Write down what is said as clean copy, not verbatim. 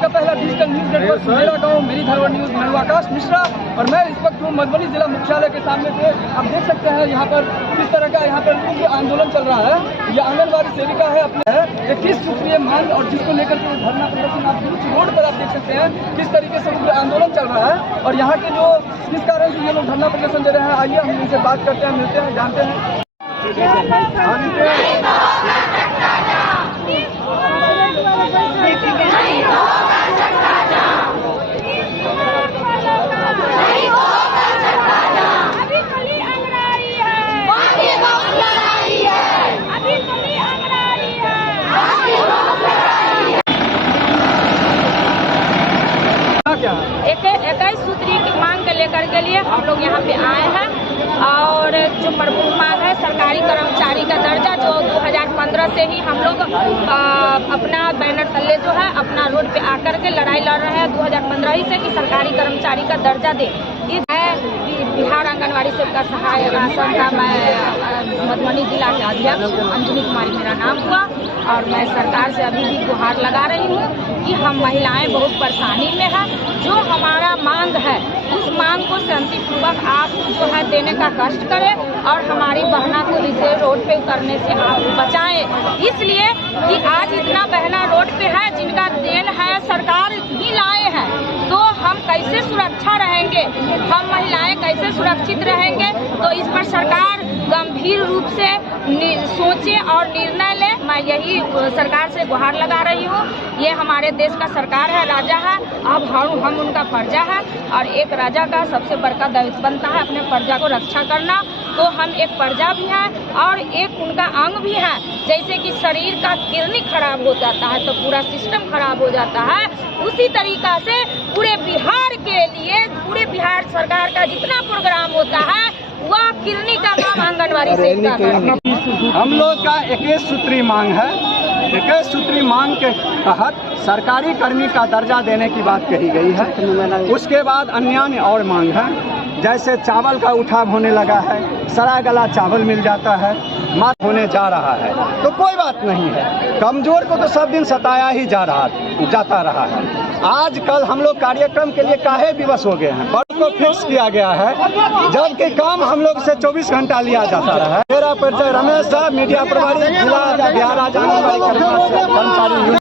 का पहला digital news network मेरा गाँव मेरी धरोहर न्यूज। मैं आकाश मिश्रा और मैं इस वक्त हूँ मधुबनी जिला मुख्यालय के सामने से। आप देख सकते हैं यहाँ पर किस तरह का यहाँ पर उग्र आंदोलन चल रहा है। ये आंगनबाड़ी सेविका है अपने 21 सूत्रीय मांग और जिसको लेकर के धरना प्रदर्शन आप रोड पर आप देख सकते हैं किस तरीके से उग्र आंदोलन चल रहा है। और यहाँ के जो किस कारण से ये लोग धरना प्रदर्शन दे रहे हैं, आइए हम इनसे बात करते हैं, मिलते हैं, जानते हैं। क्या 21 सूत्री की मांग के लेकर के लिए हम लोग यहाँ पे आए हैं। और जो प्रमुख मांग है सरकारी कर्मचारी का दर्जा, जो 2015 से ही हम लोग अपना बैनर तले जो है अपना रोड पे आकर के लड़ाई लड़ रहे हैं 2015 ही से कि सरकारी कर्मचारी का दर्जा दे। ये बिहार आंगनबाड़ी सेविका सहायक आसन का मैं मधुबनी जिला के अध्यक्ष अंजनी कुमारी मेरा नाम हुआ। और मैं सरकार से अभी भी गुहार लगा रही हूँ कि हम महिलाएं बहुत परेशानी में हैं। जो हमारा मांग है उस मांग को शांतिपूर्वक आप जो है देने का कष्ट करें और हमारी बहना को इसे रोड पे उतरने से आप बचाएं। इसलिए कि आज इतना बहना रोड पे है जिनका देन है सरकार ही लाए हैं, तो हम कैसे सुरक्षा रहेंगे, हम महिलाएं कैसे सुरक्षित रहेंगे। तो इस पर सरकार गंभीर रूप से सोचे और निर्णय ले। मैं यही सरकार से गुहार लगा रही हूँ। ये हमारे देश का सरकार है, राजा है, अब हम उनका प्रजा है और एक राजा का सबसे बड़का दायित्व बनता है अपने प्रजा को रक्षा करना। तो हम एक प्रजा भी हैं और एक उनका अंग भी है। जैसे कि शरीर का किडनी खराब हो जाता है तो पूरा सिस्टम खराब हो जाता है, उसी तरीका से पूरे बिहार के लिए पूरे बिहार सरकार का जितना प्रोग्राम होता है वह किडनी का काम आंगनबाड़ी सेविका का। हम लोग का 21 सूत्री मांग है। 21 सूत्री मांग के तहत सरकारी कर्मी का दर्जा देने की बात कही गई है। उसके बाद अन्य और मांग है, जैसे चावल का उठाव होने लगा है, सड़ा गला चावल मिल जाता है, मार होने जा रहा है। तो कोई बात नहीं है, कमजोर को तो सब दिन सताया ही जाता रहा है। आज कल हम लोग कार्यक्रम के लिए काहे विवश हो गए हैं, बल को फिक्स किया गया है, जबकि काम हम लोग से 24 घंटा लिया जाता रहा है। मेरा परिचय रमेश साहब, मीडिया प्रभारी जिला बिहार आंगनबाड़ी कर्मचारी।